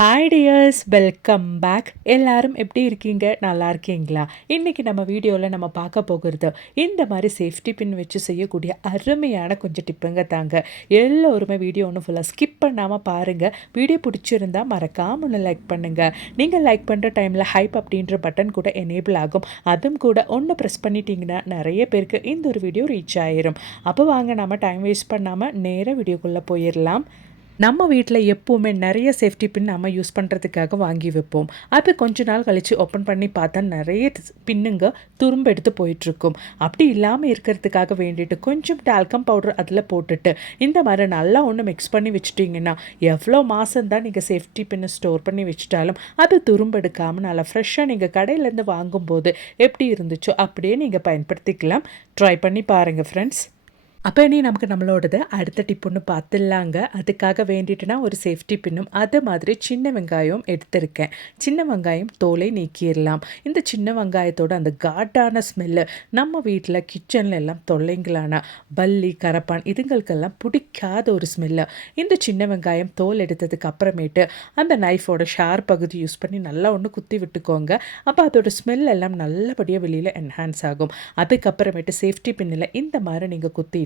Hi tears, welcome back. எல்லாரும் எப்படி இருக்கீங்க? நல்லா இருக்கீங்களா? இன்றைக்கி நம்ம வீடியோவில் நம்ம பார்க்க போகிறது இந்த மாதிரி சேஃப்டி பின் வச்சு செய்யக்கூடிய அருமையான கொஞ்சம் டிப்புங்க தாங்க. எல்லோருமே வீடியோ ஒன்று ஃபுல்லாக ஸ்கிப் பண்ணாமல் பாருங்கள். வீடியோ பிடிச்சிருந்தா மறக்காமல் ஒன்று லைக் பண்ணுங்கள். நீங்கள் லைக் பண்ணுற டைமில் ஹைப் அப்படின்ற பட்டன் கூட எனேபிள் ஆகும். அதுவும் கூட ஒன்று ப்ரெஸ் பண்ணிட்டீங்கன்னா நிறைய பேருக்கு இந்த ஒரு வீடியோ ரீச் ஆயிரும். அப்போ வாங்க நம்ம டைம் வேஸ்ட் பண்ணாமல் நேராக வீடியோக்குள்ளே போயிடலாம். நம்ம வீட்டில் எப்போவுமே நிறைய சேஃப்டி பின் நம்ம யூஸ் பண்ணுறதுக்காக வாங்கி வைப்போம். அது கொஞ்ச நாள் கழித்து ஓப்பன் பண்ணி பார்த்தா நிறைய பின்னுங்க துரும்பு எடுத்து போயிட்டுருக்கும். அப்படி இல்லாமல் இருக்கிறதுக்காக வேண்டிட்டு கொஞ்சம் டால்கம் பவுடர் அதில் போட்டுட்டு இந்த மாதிரி நல்லா ஒன்று மிக்ஸ் பண்ணி வச்சுட்டிங்கன்னா எவ்வளோ மாதம்தான் நீங்கள் சேஃப்டி பின்னை ஸ்டோர் பண்ணி வச்சுட்டாலும் அது துரும்பு எடுக்காமல் நல்லா ஃப்ரெஷ்ஷாக நீங்கள் கடையிலேருந்து வாங்கும்போது எப்படி இருந்துச்சோ அப்படியே நீங்கள் பயன்படுத்திக்கலாம். ட்ரை பண்ணி பாருங்கள் ஃப்ரெண்ட்ஸ். அப்போ இனி நமக்கு நம்மளோடது அடுத்த டிப் ஒன்று பார்த்துடலாங்க. அதுக்காக வேண்டிட்டுனா ஒரு சேஃப்டி பின்னும் அது மாதிரி சின்ன வெங்காயம் எடுத்திருக்கேன். சின்ன வெங்காயம் தோலை நீக்கிடலாம். இந்த சின்ன வெங்காயத்தோட அந்த காட்டான ஸ்மெல்லு நம்ம வீட்டில் கிச்சனில் எல்லாம் தொல்லைங்களான பல்லி கரப்பான் இதுங்களுக்கெல்லாம் பிடிக்காத ஒரு ஸ்மெல்லு. இந்த சின்ன வெங்காயம் தோல் எடுத்ததுக்கு அப்புறமேட்டு அந்த நைஃபோட ஷார்ப் பகுதி யூஸ் பண்ணி நல்லா ஒன்று குத்தி விட்டுக்கோங்க. அப்போ அதோட ஸ்மெல் எல்லாம் நல்லபடியாக வெளியில் என்ஹான்ஸ் ஆகும். அதுக்கப்புறமேட்டு சேஃப்டி பின்னில் இந்த மாதிரி நீங்கள் குத்தி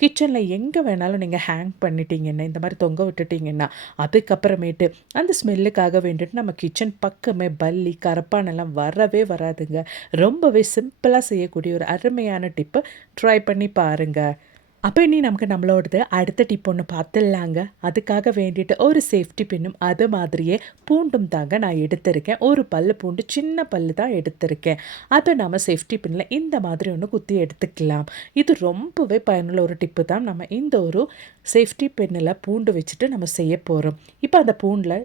கிச்சனில் எங்கே வேணாலும் நீங்கள் ஹேங் பண்ணிட்டீங்கன்னா இந்த மாதிரி தொங்க விட்டுட்டிங்கன்னா அதுக்கப்புறமேட்டு அந்த ஸ்மெல்லுக்காக வேண்டிட்டு நம்ம கிச்சன் பக்கமே பல்லி கரப்பானெல்லாம் வரவே வராதுங்க. ரொம்பவே சிம்பிளாக செய்யக்கூடிய ஒரு அருமையான டிப்பு. ட்ரை பண்ணி பாருங்கள். அப்போ இனி நமக்கு நம்மளோடது அடுத்த டிப் ஒன்று பார்த்துடலாங்க. அதுக்காக வேண்டிட்டு ஒரு சேஃப்டி பின்னும் அது மாதிரியே பூண்டும் தாங்க நான் எடுத்திருக்கேன். ஒரு பல்லு பூண்டு சின்ன பல்லு தான் எடுத்திருக்கேன். அதை நம்ம சேஃப்டி பின்னில் இந்த மாதிரி ஒன்று குத்தி எடுத்துக்கலாம். இது ரொம்பவே பயனுள்ள ஒரு டிப்பு தான். நம்ம இந்த ஒரு சேஃப்டி பின்னில் பூண்டு வச்சுட்டு நம்ம செய்ய போகிறோம். இப்போ அந்த பூண்டில்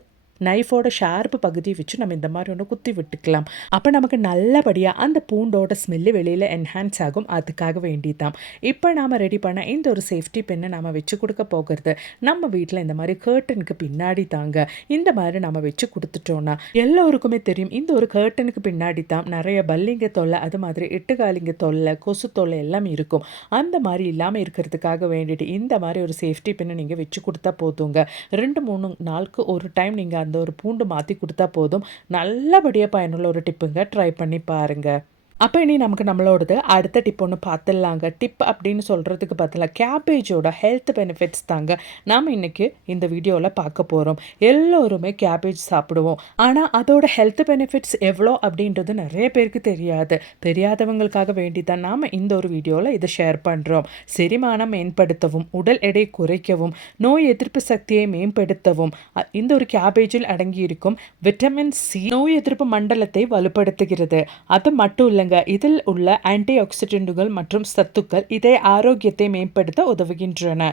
நைஃபோட ஷார்ப்பு பகுதியை வச்சு நம்ம இந்த மாதிரி ஒன்று குத்தி விட்டுக்கலாம். அப்போ நமக்கு நல்லபடியாக அந்த பூண்டோட ஸ்மெல்லு வெளியில் என்ஹான்ஸ் ஆகும். அதுக்காக வேண்டிதான் இப்போ நாம் ரெடி பண்ண இந்த ஒரு சேஃப்டி பின்னை நம்ம வச்சு கொடுக்க போகிறது நம்ம வீட்டில் இந்த மாதிரி கர்டனுக்கு பின்னாடி தாங்க. இந்த மாதிரி நம்ம வச்சு கொடுத்துட்டோன்னா எல்லோருக்குமே தெரியும் இந்த ஒரு கர்டனுக்கு பின்னாடி தான் நிறைய பல்லிங்க தொல்லை அது மாதிரி எட்டுக்காலிங்க தொல்லை கொசு தொல்லை எல்லாம் இருக்கும். அந்த மாதிரி இல்லாமல் இருக்கிறதுக்காக வேண்டிட்டு இந்த மாதிரி ஒரு சேஃப்டி பின்னை நீங்கள் வச்சு கொடுத்தா போதுங்க. 2-3 நாளுக்கு ஒரு டைம் நீங்கள் அந்த ஒரு பூண்டு மாற்றி கொடுத்தா போதும். நல்லபடியாக பயனுள்ள ஒரு டிப்புங்க. ட்ரை பண்ணி பாருங்கள். அப்போ இனி நமக்கு நம்மளோடது அடுத்த டிப் ஒன்று பார்த்துடலாங்க. டிப் அப்படின்னு சொல்கிறதுக்கு பதிலாக கேபேஜோட ஹெல்த் பெனிஃபிட்ஸ் தாங்க நாம் இன்றைக்கி இந்த வீடியோவில் பார்க்க போகிறோம். எல்லோருமே கேபேஜ் சாப்பிடுவோம். ஆனால் அதோட ஹெல்த் பெனிஃபிட்ஸ் எவ்வளோ அப்படின்றது நிறைய பேருக்கு தெரியாது. தெரியாதவங்களுக்காக வேண்டி தான் நாம் இந்த ஒரு வீடியோவில் இதை ஷேர் பண்ணுறோம். செரிமானம் மேம்படுத்தவும் உடல் எடை குறைக்கவும் நோய் எதிர்ப்பு சக்தியை மேம்படுத்தவும் இந்த ஒரு கேபேஜில் அடங்கியிருக்கும் விட்டமின் சி நோய் எதிர்ப்பு மண்டலத்தை வலுப்படுத்துகிறது. அது மட்டும் இல்லை, இதில் உள்ள ஆன்டி ஆக்சிடென்ட்டுகள் மற்றும் சத்துக்கள் இதய ஆரோக்கியத்தை மேம்படுத்த உதவுகின்றன.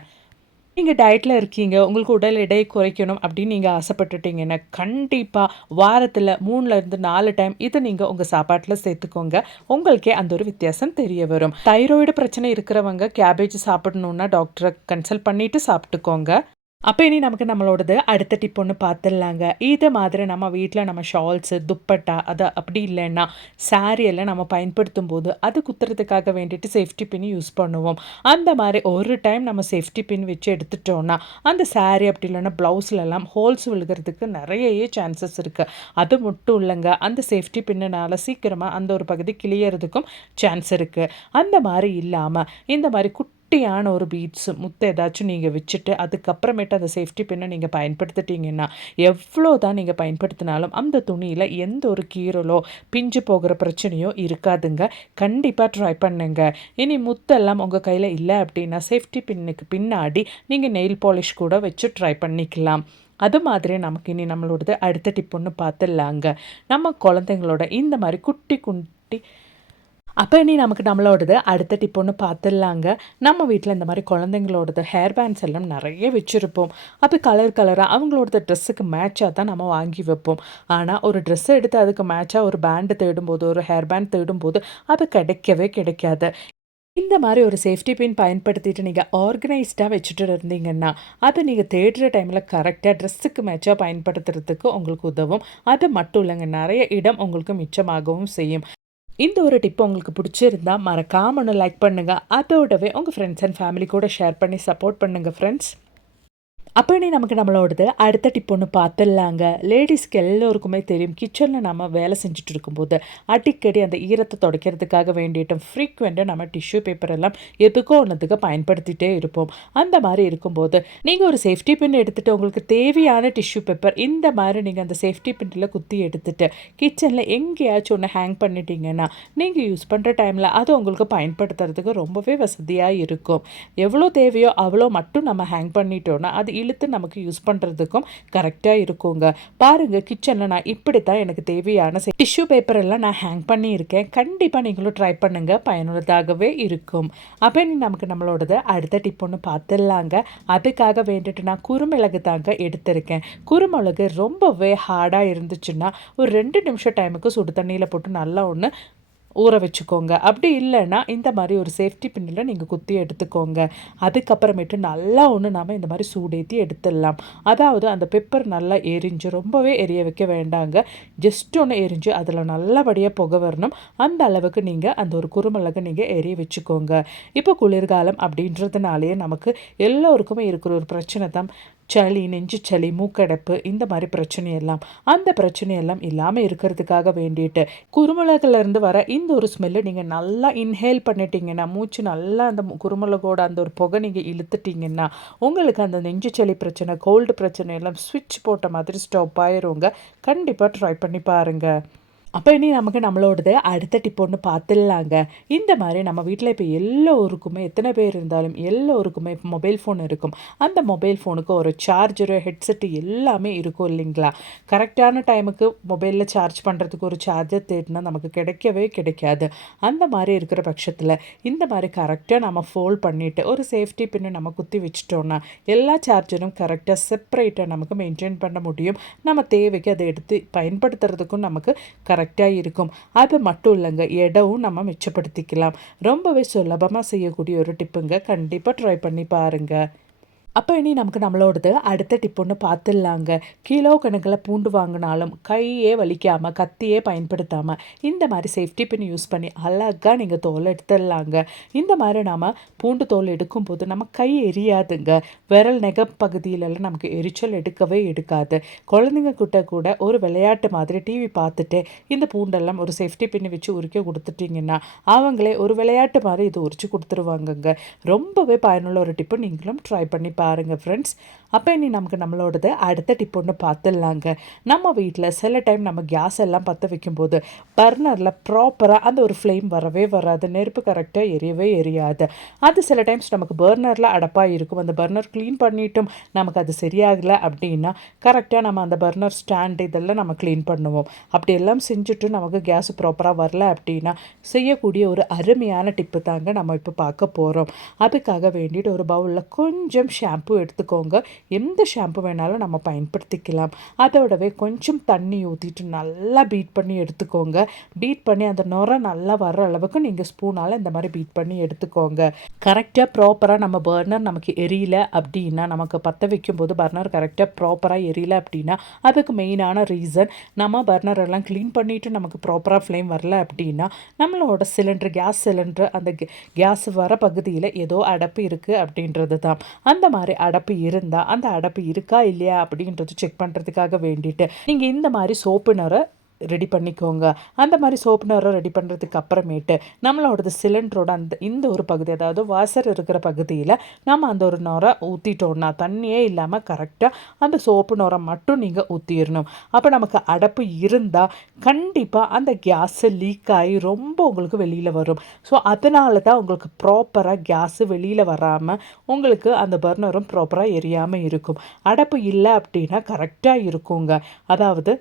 நீங்கள் டயட்டில் இருக்கீங்க, உங்களுக்கு உடல் எடை குறைக்கணும் அப்படின்னு நீங்கள் ஆசைப்பட்டுட்டீங்கன்னா கண்டிப்பாக வாரத்தில் 3-4 டைம் இதை நீங்கள் உங்கள் சாப்பாட்டில் சேர்த்துக்கோங்க. உங்களுக்கே அந்த ஒரு வித்தியாசம் தெரிய வரும். தைராய்டு பிரச்சனை இருக்கிறவங்க கேபேஜ் சாப்பிடணுன்னா டாக்டரை கன்சல்ட் பண்ணிவிட்டு சாப்பிட்டுக்கோங்க. அப்போ இனி நமக்கு நம்மளோடது அடுத்த டிப் ஒன்று பார்த்துடலாங்க. இதை மாதிரி நம்ம வீட்டில் நம்ம ஷால்ஸு துப்பட்டா அது அப்படி இல்லைன்னா சாரீ எல்லாம் நம்ம பயன்படுத்தும் போது அது குத்துறதுக்காக வேண்டிட்டு சேஃப்டி பின் யூஸ் பண்ணுவோம். அந்த மாதிரி ஒரு டைம் நம்ம சேஃப்டி பின் வச்சு எடுத்துட்டோன்னா அந்த சாரீ அப்படி இல்லைன்னா ப்ளவுஸ்லலாம் ஹோல்ஸ் விழுகிறதுக்கு நிறைய சான்சஸ் இருக்குது. அது மட்டும் இல்லைங்க, அந்த சேஃப்டி பின்னுனால சீக்கிரமாக அந்த ஒரு பகுதி கிளியறதுக்கும் சான்ஸ் இருக்குது. அந்த மாதிரி இல்லாமல் இந்த மாதிரி குட்டியான ஒரு பீட்ஸு முத்தை ஏதாச்சும் நீங்கள் வச்சுட்டு அதுக்கப்புறமேட்டு அந்த சேஃப்டி பின்னை நீங்கள் பயன்படுத்திட்டீங்கன்னா எவ்வளோ தான் நீங்கள் பயன்படுத்தினாலும் அந்த துணியில் எந்த ஒரு கீரலோ பிஞ்சு போகிற பிரச்சனையோ இருக்காதுங்க. கண்டிப்பாக ட்ரை பண்ணுங்க. இனி முத்தெல்லாம் உங்கள் கையில் இல்லை அப்படின்னா சேஃப்டி பின்னுக்கு பின்னாடி நீங்கள் நெயில் பாலிஷ் கூட வச்சு ட்ரை பண்ணிக்கலாம். அது மாதிரி நமக்கு இனி நம்மளோடது அடுத்த டிப் ஒன்று பார்த்துடலாங்க. நம்ம குழந்தைங்களோட இந்த மாதிரி குட்டி குட்டி அப்போ இனி நமக்கு நம்மளோடது அடுத்த டிப் ஒன்று பார்த்துடலாங்க. நம்ம வீட்டில் இந்த மாதிரி குழந்தைங்களோடது ஹேர் பேண்ட்ஸ் எல்லாம் நிறைய வச்சுருப்போம். அப்போ கலராக அவங்களோட ட்ரெஸ்ஸுக்கு மேட்சாக தான் நம்ம வாங்கி வைப்போம். ஆனால் ஒரு ட்ரெஸ்ஸை எடுத்து அதுக்கு மேட்சாக ஒரு பேண்டு தேடும்போது ஒரு ஹேர் பேண்ட் தேடும்போது அது கிடைக்காது. இந்த மாதிரி ஒரு சேஃப்டி பின் பயன்படுத்திட்டு நீங்கள் ஆர்கனைஸ்டாக வச்சுட்டு இருந்தீங்கன்னா அதை நீங்கள் தேடுற டைமில் கரெக்டாக ட்ரெஸ்ஸுக்கு மேட்சாக பயன்படுத்துறதுக்கு உங்களுக்கு உதவும். அது மட்டும் இல்லைங்க, நிறைய இடம் உங்களுக்கு மிச்சமாகவும் செய்யும். இந்த ஒரு டிப் உங்களுக்கு பிடிச்சிருந்தா மறக்காம ஒன்று லைக் பண்ணுங்கள். அதோடவே உங்கள் ஃப்ரெண்ட்ஸ் அண்ட் ஃபேமிலி கூட ஷேர் பண்ணி சப்போர்ட் பண்ணுங்கள் ஃப்ரெண்ட்ஸ். அப்போ இனி நமக்கு நம்மளோடது அடுத்த டிப் ஒன்று பார்த்துடலாங்க. லேடீஸ்க்கு எல்லோருக்குமே தெரியும், கிச்சனில் நம்ம வேலை செஞ்சுட்டு இருக்கும்போது அடிக்கடி அந்த ஈரத்தை துடைக்கிறதுக்காக வேண்டிட்டு ஃப்ரீக்வெண்ட்டாக நம்ம டிஷ்யூ பேப்பர் எல்லாம் எதுக்கோ ஒன்றுத்துக்கு பயன்படுத்திகிட்டே இருப்போம். அந்த மாதிரி இருக்கும்போது நீங்கள் ஒரு சேஃப்டி பின் எடுத்துகிட்டு உங்களுக்கு தேவையான டிஷ்யூ பேப்பர் இந்த மாதிரி நீங்கள் அந்த சேஃப்டி பின்னில் குத்தி எடுத்துகிட்டு கிச்சனில் எங்கேயாச்சும் ஒன்று ஹேங் பண்ணிட்டீங்கன்னா நீங்கள் யூஸ் பண்ணுற டைமில் அது உங்களுக்கு பயன்படுத்துறதுக்கு ரொம்பவே வசதியாக இருக்கும். எவ்வளோ தேவையோ அவ்வளோ மட்டும் நம்ம ஹேங் பண்ணிட்டோன்னா அது இழுத்து நமக்கு யூஸ் பண்ணுறதுக்கும் கரெக்டாக இருக்குங்க. பாருங்கள், கிச்சனில் நான் இப்படி தான் எனக்கு தேவையான டிஷ்யூ பேப்பர் எல்லாம் நான் ஹேங் பண்ணியிருக்கேன். கண்டிப்பாக நீங்களும் ட்ரை பண்ணுங்கள், பயனுள்ளதாகவே இருக்கும். அப்போ நமக்கு நம்மளோடது அடுத்த டிப் ஒன்று பார்த்துடலாங்க. அதுக்காக வேண்டிட்டு நான் குறுமிளகு தாங்க எடுத்திருக்கேன். குறுமிளகு ரொம்பவே ஹார்டாக இருந்துச்சுன்னா ஒரு 2 நிமிஷம் டைமுக்கு சுடு தண்ணியில் போட்டு நல்லா ஒன்று ஊற வச்சுக்கோங்க. அப்படி இல்லைன்னா இந்த மாதிரி ஒரு சேஃப்டி பின்னில் நீங்கள் குத்தி எடுத்துக்கோங்க. அதுக்கப்புறமேட்டு நல்லா ஒன்று நாம் இந்த மாதிரி சூடேற்றி எடுத்துடலாம். அதாவது அந்த பெப்பர் நல்லா எரிஞ்சு, ரொம்பவே எரிய வைக்க வேண்டாங்க, ஜஸ்ட் ஒன்று எரிஞ்சு அதில் நல்லபடியாக புகை வரணும். அந்த அளவுக்கு நீங்கள் அந்த ஒரு குறுமிளகை நீங்கள் எரிய வச்சுக்கோங்க. இப்போ குளிர்காலம் அப்படின்றதுனாலேயே நமக்கு எல்லோருக்குமே இருக்கிற ஒரு பிரச்சனை தான் சளி, நெஞ்சு சளி, மூக்கடைப்பு, இந்த மாதிரி பிரச்சனையெல்லாம். அந்த பிரச்சனையெல்லாம் இல்லாமல் இருக்கிறதுக்காக வேண்டிட்டு குருமிளகுலேருந்து வர இந்த ஒரு ஸ்மெல்லு நீங்கள் நல்லா இன்ஹேல் பண்ணிட்டீங்கன்னா, மூச்சு நல்லா அந்த குருமிளகோட அந்த ஒரு புகை நீங்கள் இழுத்துட்டிங்கன்னா உங்களுக்கு அந்த நெஞ்சு சளி பிரச்சனை, கோல்டு பிரச்சனை எல்லாம் ஸ்விட்ச் போட்ட மாதிரி ஸ்டாப் ஆயிருங்க. கண்டிப்பாக ட்ரை பண்ணி பாருங்கள். அப்போ இனி நமக்கு நம்மளோடது அடுத்த டிப் ஒன்று பார்த்துடலாங்க. இந்த மாதிரி நம்ம வீட்டில் இப்போ எல்லோருக்குமே, எத்தனை பேர் இருந்தாலும் எல்லோருக்குமே இப்போ மொபைல் ஃபோன் இருக்கும். அந்த மொபைல் ஃபோனுக்கு ஒரு சார்ஜரு, ஹெட்செட்டு எல்லாமே இருக்கும் இல்லைங்களா? கரெக்டான டைமுக்கு மொபைலில் சார்ஜ் பண்ணுறதுக்கு ஒரு சார்ஜர் தேடினா நமக்கு கிடைக்கவே கிடைக்காது. அந்த மாதிரி இருக்கிற பட்சத்தில் இந்த மாதிரி கரெக்டாக நம்ம ஃபோல்ட் பண்ணிவிட்டு ஒரு சேஃப்டி பின்னு நம்ம குத்தி வச்சிட்டோன்னா எல்லா சார்ஜரும் கரெக்டாக செப்பரேட்டாக நமக்கு மெயின்டைன் பண்ண முடியும். நம்ம தேவைக்கு அதை எடுத்து பயன்படுத்துறதுக்கும் நமக்கு கரெக்டாக இருக்கும். அது மட்டும் இல்லைங்க, இடவும் நம்ம மிச்சப்படுத்திக்கலாம். ரொம்பவே சுலபமாக செய்யக்கூடிய ஒரு டிப்புங்க. கண்டிப்பாக ட்ரை பண்ணி பாருங்கள். அப்போ இனி நமக்கு நம்மளோடது அடுத்த டிப் ஒன்று பார்த்துடலாங்க. கிலோ கணக்கில் பூண்டு வாங்கினாலும் கையே வலிக்காமல், கத்தியே பயன்படுத்தாமல் இந்த மாதிரி சேஃப்டி பின் யூஸ் பண்ணி அழகாக நீங்கள் தோல் எடுத்துடலாங்க. இந்த மாதிரி நாம் பூண்டு தோல் எடுக்கும்போது நம்ம கை எரியாதுங்க. விரல் நெக பகுதியிலலாம் நமக்கு எரிச்சல் எடுக்கவே எடுக்காது. குழந்தைங்க கிட்ட கூட ஒரு விளையாட்டு மாதிரி டிவி பார்த்துட்டு இந்த பூண்டெல்லாம் ஒரு சேஃப்டி பின் வச்சு உரிக்க கொடுத்துட்டிங்கன்னா அவங்களே ஒரு விளையாட்டு மாதிரி இது உரிச்சு கொடுத்துருவாங்கங்க. ரொம்பவே பயனுள்ள ஒரு டிப்பு. நீங்களும் ட்ரை பண்ணி பாருங்கள் ஃப்ரெண்ட்ஸ். அப்போ இனி நமக்கு நம்மளோடது அடுத்த டிப் ஒன்று பார்த்துடலாங்க. நம்ம வீட்டில் சில டைம் நம்ம கேஸ் எல்லாம் பற்ற வைக்கும்போது பர்னரில் ப்ராப்பராக அந்த ஒரு ஃப்ளேம் வரவே வராது. நெருப்பு கரெக்டாக எரியவே எரியாது. அது சில டைம்ஸ் நமக்கு பர்னரில் அடப்பாக இருக்கும். அந்த பர்னர் க்ளீன் பண்ணிட்டும் நமக்கு அது சரியாகலை அப்படின்னா கரெக்டாக நம்ம அந்த பர்னர் ஸ்டாண்ட் இதெல்லாம் நம்ம க்ளீன் பண்ணுவோம். அப்படி எல்லாம் செஞ்சுட்டு நமக்கு கேஸ் ப்ராப்பராக வரல அப்படின்னா செய்யக்கூடிய ஒரு அருமையான டிப்பு தாங்க நம்ம இப்போ பார்க்க போகிறோம். அதுக்காக வேண்டிட்டு ஒரு பவுலில் கொஞ்சம் ஷாம்பு எடுத்துக்கோங்க. எந்த ஷாம்பு வேணாலும் நம்ம பயன்படுத்திக்கலாம். அதோடவே கொஞ்சம் தண்ணி ஊற்றிட்டு நல்லா பீட் பண்ணி எடுத்துக்கோங்க. பீட் பண்ணி அந்த நுரை நல்லா வர்ற அளவுக்கு நீங்கள் ஸ்பூனால் இந்த மாதிரி பீட் பண்ணி எடுத்துக்கோங்க. கரெக்டாக ப்ராப்பராக நம்ம பர்னர் நமக்கு எரியல அப்படின்னா, நமக்கு பற்ற வைக்கும்போது பர்னர் கரெக்டாக ப்ராப்பராக எரியல அப்படின்னா அதுக்கு மெயினான ரீசன் நம்ம பர்னர் எல்லாம் க்ளீன் பண்ணிவிட்டு நமக்கு ப்ராப்பராக ஃப்ளேம் வரல அப்படின்னா நம்மளோட சிலிண்டர், கேஸ் சிலிண்டர், அந்த கேஸ் வர பகுதியில் ஏதோ அடப்பு இருக்குது அப்படின்றது தான். அந்த மாதிரி அடப்பு இருந்தால் அந்த அடப்பு இருக்கா இல்லையா அப்படின்றது செக் பண்ணுறதுக்காக வேண்டிட்டு நீங்கள் இந்த மாதிரி சோப்புனரை ரெடி பண்ணிக்கோங்க. அந்த மாதிரி சோப்புனரை ரெடி பண்ணுறதுக்கு அப்புறமேட்டு நம்மளோடது சிலிண்டரோட இந்த ஒரு பகுதி, அதாவது வாசர் இருக்கிற பகுதியில் நம்ம அந்த ஒரு நுரை ஊற்றிட்டோன்னா தண்ணியே இல்லாமல் கரெக்டாக அந்த சோப்பு நுரை மட்டும் நீங்கள் ஊற்றிடணும். அப்போ நமக்கு அடப்பு இருந்தால் கண்டிப்பாக அந்த கேஸு லீக் ஆகி ரொம்ப உங்களுக்கு வெளியில் வரும். ஸோ அதனால தான் உங்களுக்கு ப்ராப்பராக கேஸு வெளியில் வராமல் உங்களுக்கு அந்த பர்னரும் ப்ராப்பராக எரியாமல் இருக்கும். அடப்பு இல்லை அப்படின்னா கரெக்டாக இருக்குங்க. அதாவது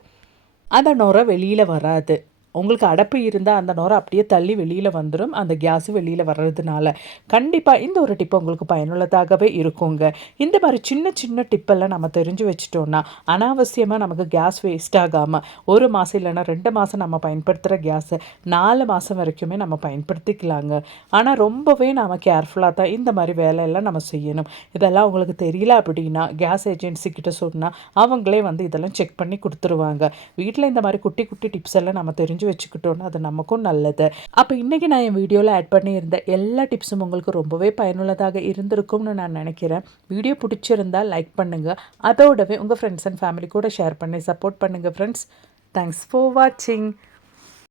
அந்த நுரை வெளியில் வராது. உங்களுக்கு அடப்பு இருந்தால் அந்த நுரை அப்படியே தள்ளி வெளியில் வந்துடும், அந்த கேஸு வெளியில் வர்றதுனால. கண்டிப்பாக இந்த ஒரு டிப்பு உங்களுக்கு பயனுள்ளதாகவே இருக்குங்க. இந்த மாதிரி சின்ன சின்ன டிப்பெல்லாம் நம்ம தெரிஞ்சு வச்சிட்டோன்னா அனாவசியமாக நமக்கு கேஸ் வேஸ்ட் ஆகாமல் 1 மாதம் இல்லைன்னா 2 மாதம் நம்ம பயன்படுத்துகிற கேஸை 4 மாதம் வரைக்குமே நம்ம பயன்படுத்திக்கலாங்க. ஆனால் ரொம்பவே நம்ம கேர்ஃபுல்லாக தான் இந்த மாதிரி வேலையெல்லாம் நம்ம செய்யணும். இதெல்லாம் உங்களுக்கு தெரியல அப்படின்னா கேஸ் ஏஜென்சிக்கிட்ட சொன்னால் அவங்களே வந்து இதெல்லாம் செக் பண்ணி கொடுத்துருவாங்க. வீட்டில் இந்த மாதிரி குட்டி குட்டி டிப்ஸ் எல்லாம் நம்ம தெரிஞ்சு செஞ்சு வச்சுக்கிட்டோன்னா அது நமக்கும் நல்லது. அப்போ இன்றைக்கி நான் என் வீடியோவில் ஆட் பண்ணியிருந்த எல்லா டிப்ஸும் உங்களுக்கு ரொம்பவே பயனுள்ளதாக இருந்திருக்கும்னு நான் நினைக்கிறேன். வீடியோ பிடிச்சிருந்தால் லைக் பண்ணுங்கள். அதோடவே உங்கள் ஃப்ரெண்ட்ஸ் அண்ட் ஃபேமிலி கூட ஷேர் பண்ணி சப்போர்ட் பண்ணுங்கள் ஃப்ரெண்ட்ஸ். தேங்க்ஸ் ஃபார் வாட்சிங்.